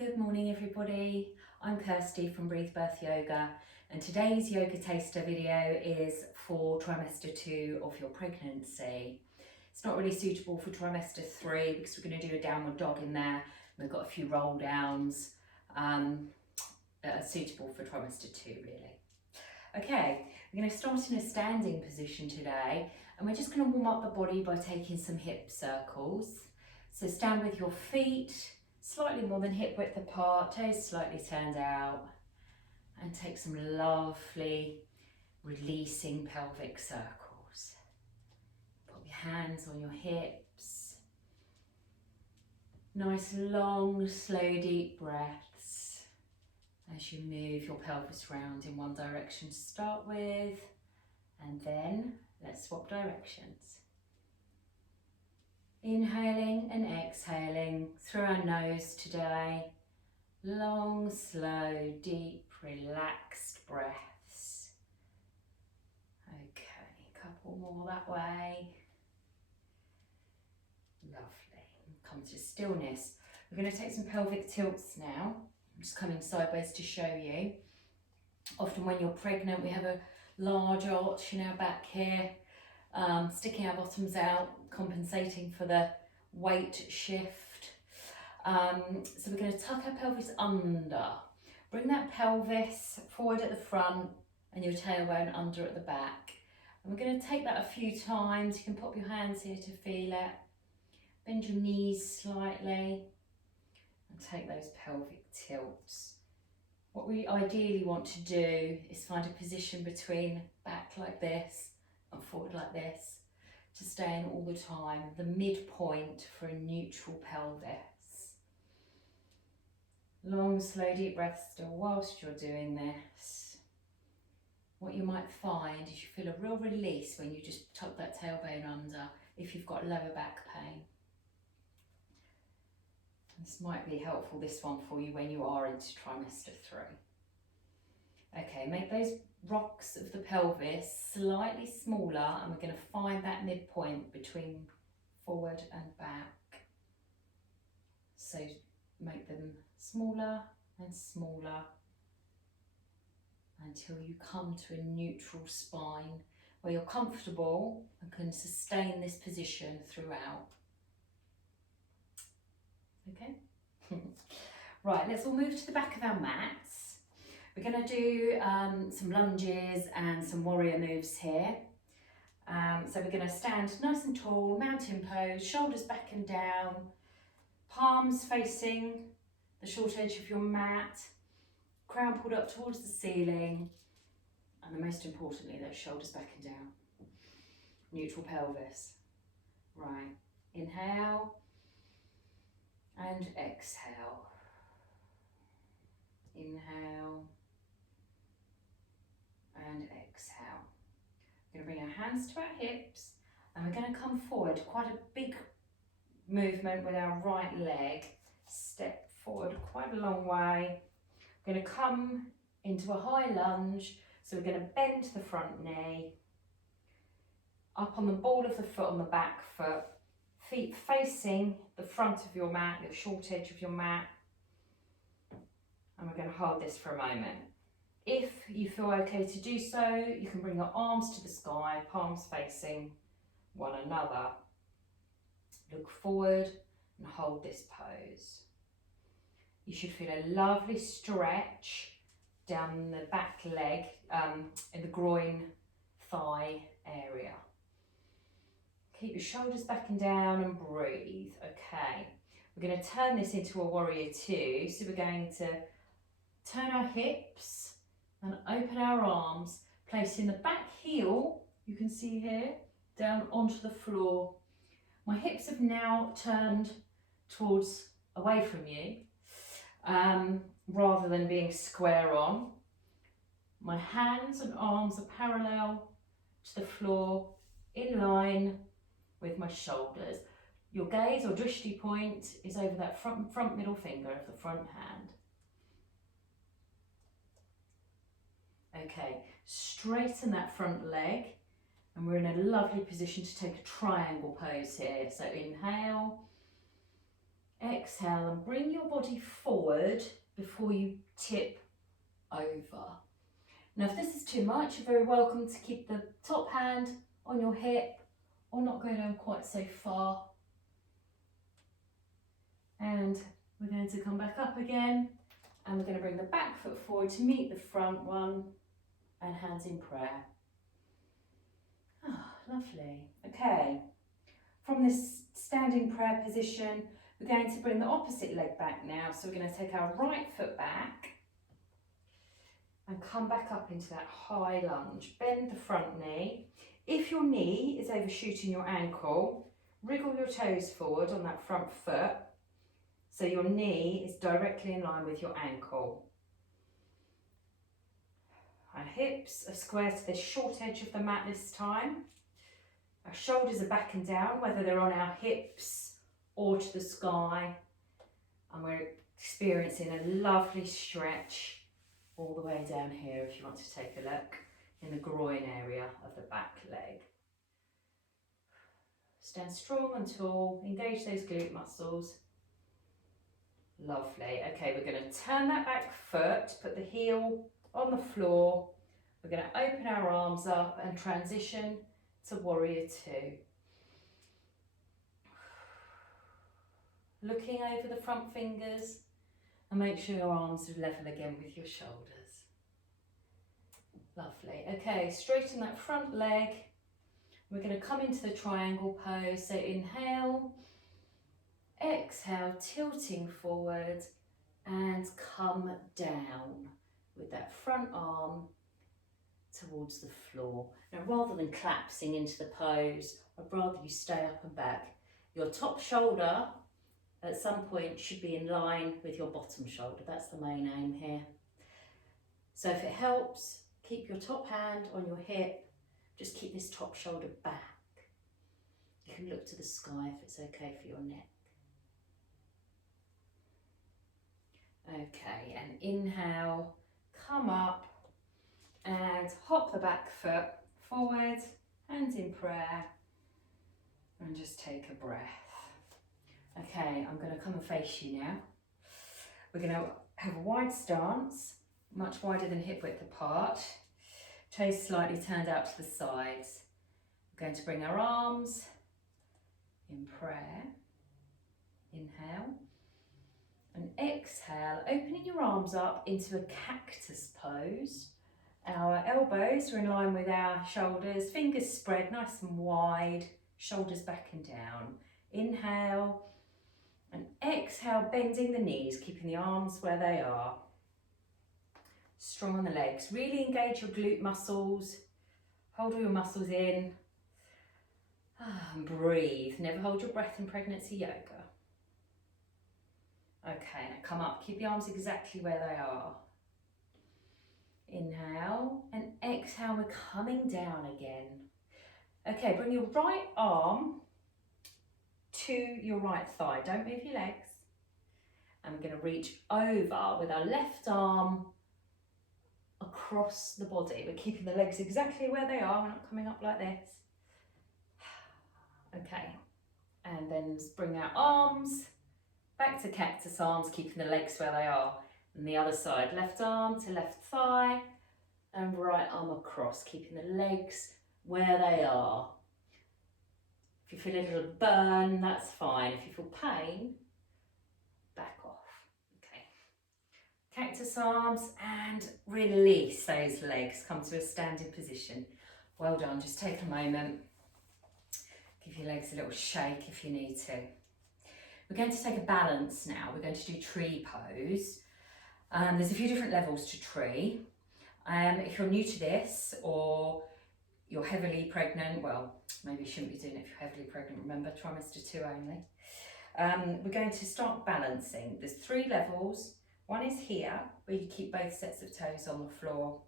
Good morning everybody, I'm Kirsty from Breathe Birth Yoga and today's yoga taster video is for trimester 2 of your pregnancy. It's not really suitable for trimester 3 because we're going to do a downward dog in there. We've got a few roll downs that are suitable for trimester 2 really. Okay, we're going to start in a standing position today and we're just going to warm up the body by taking some hip circles. So stand with your feet slightly more than hip width apart, toes slightly turned out, and take some lovely releasing pelvic circles. Put your hands on your hips. Nice long, slow, deep breaths as you move your pelvis round in one direction to start with, and then let's swap directions. Inhaling and exhaling through our nose today. Long, slow, deep, relaxed breaths. Okay, a couple more that way. Lovely. Come to stillness. We're going to take some pelvic tilts now. I'm just coming sideways to show you. Often when you're pregnant, we have a large arch in our back here. Sticking our bottoms out, compensating for the weight shift. So we're going to tuck our pelvis under. Bring that pelvis forward at the front and your tailbone under at the back. And we're going to take that a few times. You can pop your hands here to feel it. Bend your knees slightly and take those pelvic tilts. What we ideally want to do is find a position between back like this and forward like this, to stay in all the time, the midpoint for a neutral pelvis. Long, slow, deep breaths still whilst you're doing this. What you might find is you feel a real release when you just tuck that tailbone under if you've got lower back pain. This might be helpful, this one, for you when you are into trimester 3. Okay, make those rocks of the pelvis slightly smaller and we're going to find that midpoint between forward and back. So make them smaller and smaller until you come to a neutral spine where you're comfortable and can sustain this position throughout. Okay? Right, let's all move to the back of our mats. We're going to do some lunges and some warrior moves here. So we're going to stand nice and tall, mountain pose, shoulders back and down, palms facing the short edge of your mat, crown pulled up towards the ceiling, and the most importantly, those shoulders back and down. Neutral pelvis. Right, inhale and exhale. Inhale and exhale. We're going to bring our hands to our hips and we're going to come forward, quite a big movement with our right leg. Step forward quite a long way. We're going to come into a high lunge, so we're going to bend the front knee, up on the ball of the foot on the back foot, feet facing the front of your mat, the short edge of your mat, and we're going to hold this for a moment. If you feel okay to do so, you can bring your arms to the sky, palms facing one another. Look forward and hold this pose. You should feel a lovely stretch down the back leg, in the groin, thigh area. Keep your shoulders back and down and breathe. Okay, we're going to turn this into a warrior 2. So we're going to turn our hips and open our arms, placing the back heel, you can see here, down onto the floor. My hips have now turned towards away from you, rather than being square on. My hands and arms are parallel to the floor, in line with my shoulders. Your gaze or drishti point is over that front middle finger of the front hand. Okay, straighten that front leg and we're in a lovely position to take a triangle pose here. So inhale Exhale and bring your body forward before you tip over. Now if this is too much, you're very welcome to keep the top hand on your hip or not go down quite so far. And we're going to come back up again and we're going to bring the back foot forward to meet the front one and hands in prayer. Ah, lovely. Okay, from this standing prayer position, we're going to bring the opposite leg back now. So we're going to take our right foot back and come back up into that high lunge. Bend the front knee. If your knee is overshooting your ankle, wriggle your toes forward on that front foot so your knee is directly in line with your ankle. Our hips are square to the short edge of the mat this time. Our shoulders are back and down, whether they're on our hips or to the sky. And we're experiencing a lovely stretch all the way down here if you want to take a look in the groin area of the back leg. Stand strong and tall, engage those glute muscles. Lovely. Okay, we're going to turn that back foot, put the heel on the floor. We're going to open our arms up and transition to warrior two. Looking over the front fingers and make sure your arms are level again with your shoulders. Lovely. Okay, straighten that front leg. We're going to come into the triangle pose. So inhale, exhale, tilting forward and come down with that front arm towards the floor. Now rather than collapsing into the pose, I'd rather you stay up and back. Your top shoulder at some point should be in line with your bottom shoulder. That's the main aim here. So if it helps, keep your top hand on your hip. Just keep this top shoulder back. You can look to the sky if it's okay for your neck. Okay, and inhale, come up and hop the back foot forward, hands in prayer, and just take a breath. Okay, I'm going to come and face you now. We're going to have a wide stance, much wider than hip width apart. Toes slightly turned out to the sides. We're going to bring our arms in prayer. Inhale. And exhale, opening your arms up into a cactus pose. Our elbows are in line with our shoulders, fingers spread nice and wide, shoulders back and down. Inhale and exhale, bending the knees, keeping the arms where they are. Strong on the legs, really engage your glute muscles, hold all your muscles in. And breathe, never hold your breath in pregnancy yoga. Okay, now come up, keep the arms exactly where they are. Inhale and exhale, we're coming down again. Okay, bring your right arm to your right thigh, don't move your legs. And we're going to reach over with our left arm across the body. We're keeping the legs exactly where they are, we're not coming up like this. Okay, and then bring our arms back to cactus arms, keeping the legs where they are. And the other side, left arm to left thigh and right arm across, keeping the legs where they are. If you feel a little burn, that's fine. If you feel pain, back off. Okay. Cactus arms and release those legs. Come to a standing position. Well done. Just take a moment. Give your legs a little shake if you need to. We're going to take a balance now. We're going to do tree pose. There's a few different levels to tree. If you're new to this or you're heavily pregnant, well, maybe you shouldn't be doing it if you're heavily pregnant, remember, trimester 2 only. We're going to start balancing. There's 3 levels. One is here, where you keep both sets of toes on the floor.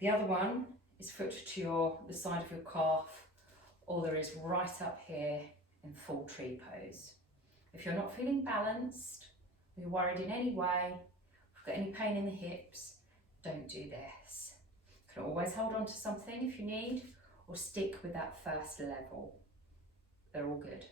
The other one is foot to the side of your calf, or there is right up here in full tree pose. If you're not feeling balanced, or you're worried in any way, if you've got any pain in the hips, don't do this. You can always hold on to something if you need, or stick with that first level. They're all good.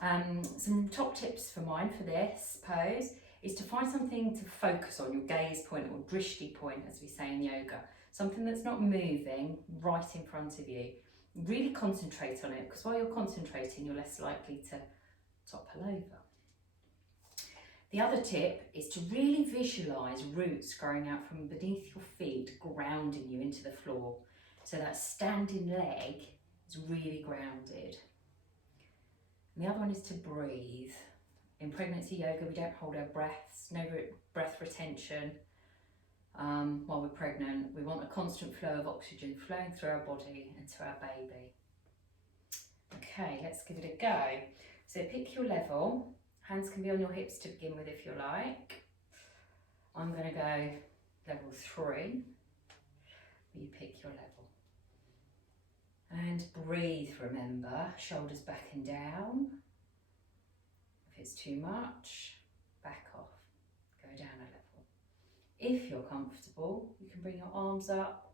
Some top tips for mine for this pose is to find something to focus on, your gaze point or drishti point, as we say in yoga. Something that's not moving right in front of you. Really concentrate on it, because while you're concentrating, you're less likely to topple over. The other tip is to really visualise roots growing out from beneath your feet, grounding you into the floor. So that standing leg is really grounded. And the other one is to breathe. In pregnancy yoga, we don't hold our breaths, no breath retention while we're pregnant. We want a constant flow of oxygen flowing through our body and to our baby. Okay, let's give it a go. So pick your level. Hands can be on your hips to begin with if you like. I'm going to go level 3. You pick your level. And breathe, remember, shoulders back and down. If it's too much, back off, go down a level. If you're comfortable, you can bring your arms up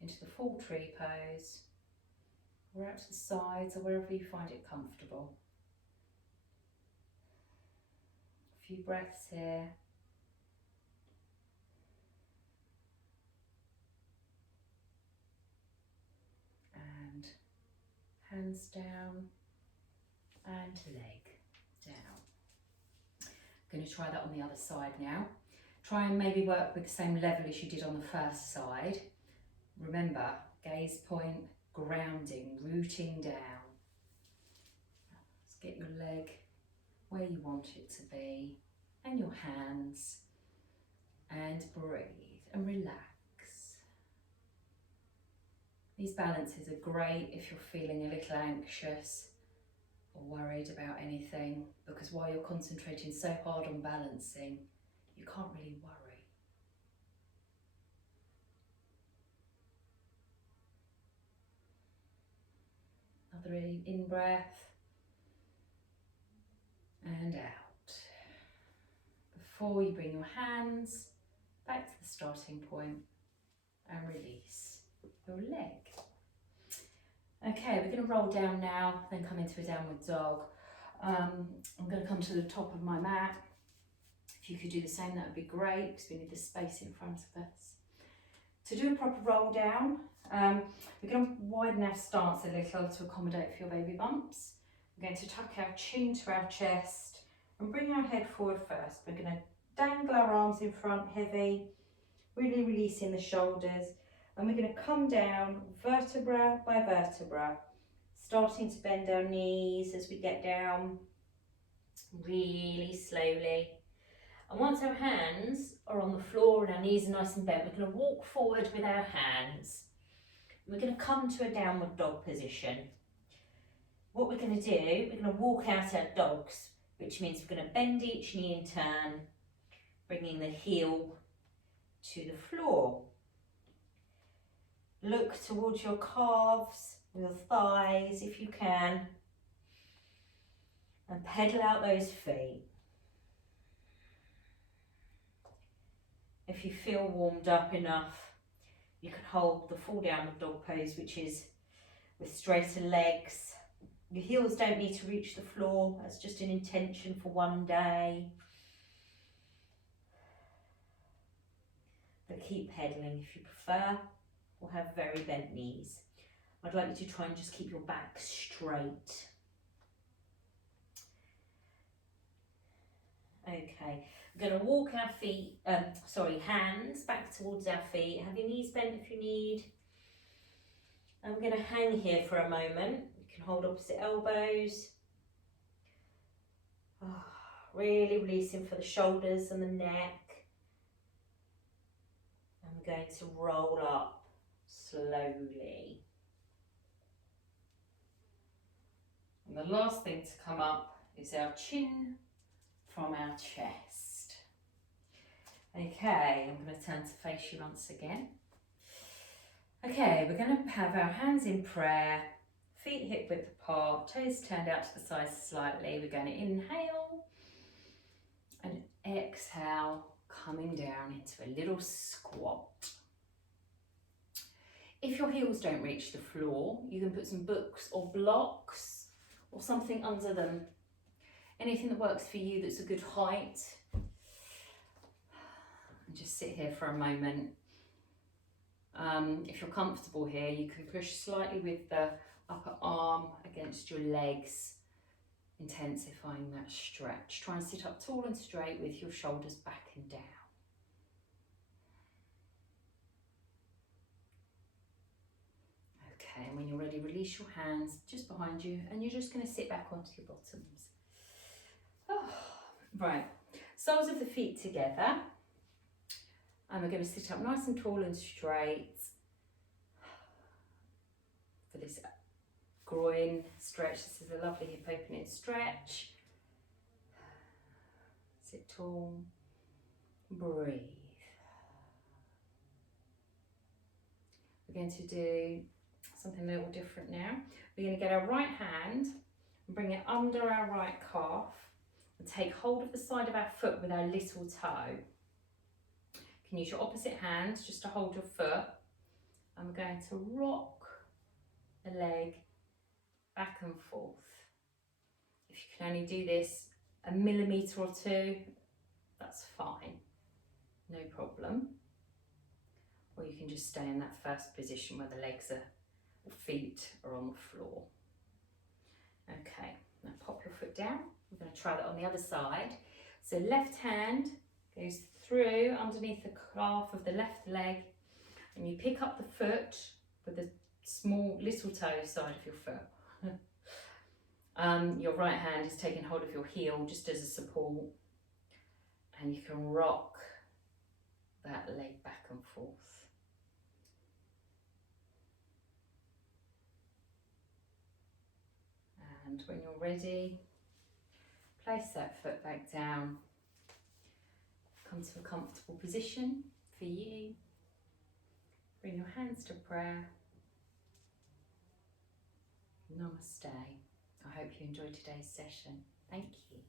into the full tree pose, or out to the sides, or wherever you find it comfortable. A few breaths here. And hands down and leg down. I'm going to try that on the other side now. Try and maybe work with the same level as you did on the first side. Remember, gaze point, grounding, rooting down. Let's get your leg where you want it to be, and your hands, and breathe and relax. These balances are great if you're feeling a little anxious or worried about anything, because while you're concentrating so hard on balancing, you can't really worry. Another in breath and out. Before you bring your hands back to the starting point and release your leg. Okay, we're going to roll down now, then come into a downward dog. I'm going to come to the top of my mat. If you could do the same, that would be great, because we need the space in front of us. To do a proper roll down, we're going to widen our stance a little to accommodate for your baby bumps. We're going to tuck our chin to our chest and bring our head forward first. We're going to dangle our arms in front heavy, really releasing the shoulders. And we're going to come down vertebra by vertebra, starting to bend our knees as we get down, really slowly. And once our hands are on the floor and our knees are nice and bent, we're going to walk forward with our hands. We're going to come to a downward dog position. What we're going to do, we're going to walk out our dogs, which means we're going to bend each knee in turn, bringing the heel to the floor. Look towards your calves, your thighs if you can, and pedal out those feet. If you feel warmed up enough, you can hold the full downward dog pose, which is with straighter legs. Your heels don't need to reach the floor, that's just an intention for one day. But keep pedaling if you prefer, or have very bent knees. I'd like you to try and just keep your back straight. Okay, we're going to walk our hands back towards our feet. Have your knees bent if you need. And we're going to hang here for a moment. You can hold opposite elbows. Really releasing for the shoulders and the neck. And we're going to roll up slowly. And the last thing to come up is our chin from our chest. Okay, I'm going to turn to face you once again. Okay, we're going to have our hands in prayer, feet hip width apart, toes turned out to the sides slightly. We're going to inhale and exhale, coming down into a little squat. If your heels don't reach the floor, you can put some books or blocks or something under them anything that works for you that's a good height. And just sit here for a moment. If you're comfortable here, you can push slightly with the upper arm against your legs, intensifying that stretch. Try and sit up tall and straight with your shoulders back and down. Okay, and when you're ready, release your hands just behind you, and you're just going to sit back onto your bottoms. Oh, right, soles of the feet together. And we're going to sit up nice and tall and straight for this groin stretch. This is a lovely hip opening stretch. Sit tall, breathe. We're going to do something a little different now. We're going to get our right hand and bring it under our right calf and take hold of the side of our foot with our little toe. You can use your opposite hand just to hold your foot, and we're going to rock the leg back and forth. If you can only do this a millimetre or two, that's fine, no problem. Or you can just stay in that first position where the legs are, or feet are on the floor. Okay, now pop your foot down. We're going to try that on the other side. So left hand goes through underneath the calf of the left leg, and you pick up the foot with the small little toe side of your foot. Your right hand is taking hold of your heel just as a support, and you can rock that leg back and forth. And when you're ready, place that foot back down. Come to a comfortable position for you. Bring your hands to prayer. Namaste. I hope you enjoyed today's session. Thank you.